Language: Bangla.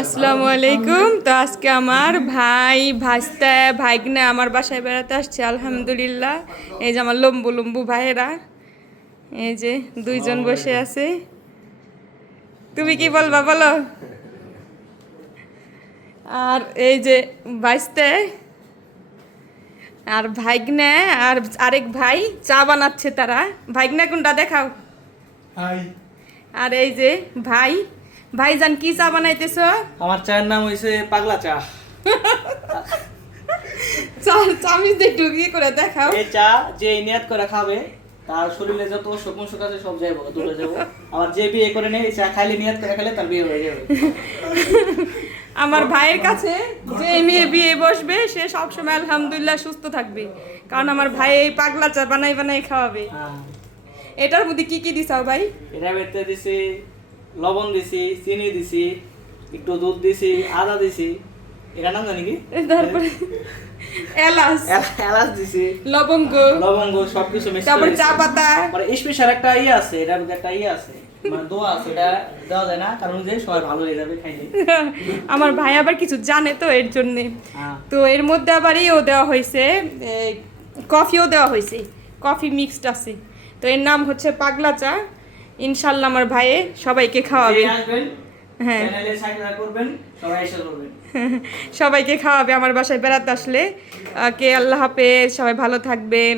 আসসালামু আলাইকুম। তো আজকে আমার ভাই ভাস্তা ভাইগনা আমার বাসায় বেড়াতে আসছে আলহামদুলিল্লাহ। এই যে আমার লম্বু লম্বু ভাইয়েরা, এই যে দুইজন বসে আছে। তুমি কি বলবা বলো? আর এই যে ভাইস্তে আর ভাইগনা আর আরেক ভাই চা বানাচ্ছে তারা। ভাইগনা কোনটা দেখাও। হাই, আর এই যে ভাই ভাইজান কি চা বানাইতেছো? আমার চায়ের নাম হইছে পাগলা চা। চামিচ দিয়ে একটু ইয়ে করে দেখাও। এই চা যে নিয়াত করে খাবে তার শরীরে যত শুকনো শুক আছে সব যাইব, দূরে যাবো। আবার যে বিয়ে করে নেই এই চা খাইলে নিয়াত করে খেলে তার বিয়ে হয়ে যাবে। আমার ভাইয়ের কাছে যে মেয়ে বিয়ে বসবে সে সবসময় আলহামদুলিল্লাহ সুস্থ থাকবে, কারণ আমার ভাই এই পাগলা চা বানাই বানাই খাওয়াবে। হ্যাঁ, এটার মধ্যে কি কি দিছাও ভাই? এটা বেরতে দিছি, লবণ দিছি, চিনি দিছি, একটু দুধ দিছি, আদা দিছি, এটা নাম জানি কি, তারপরে এলাচ, এলাচ দিছি, লবঙ্গ, লবঙ্গ সবকিছু মিক্স তারপরে করে চা দিছি। পাতা। মানে স্পেশাল একটা ইয়ে আছে, এটার মধ্যে একটা ইয়ে আছে, মানে দোয়া আছে, এটা দেওয়া যায় না কারণ যে সবাই ভালো হয়ে যাবে খাইলে। আমার ভাই আবার কিছু জানে তো এর জন্য। হ্যাঁ, তো এর মধ্যে আবার ইও দেওয়া হয়েছে, কফিও দেওয়া হয়েছে, কফি মিক্সড আছে। তো এর নাম হচ্ছে পাগলা চা। ইনশাল্লাহ আমার ভাইয়ে সবাইকে খাওয়াবে। যে আসবেন হ্যাঁ, চ্যানেলে সাবস্ক্রাইব করবেন, সবাই এসে করবেন। সবাইকে খাওয়াবে আমার বাসায় বেড়াতে আসলে। কে আল্লাহ হাফেজ, সবাই ভালো থাকবেন।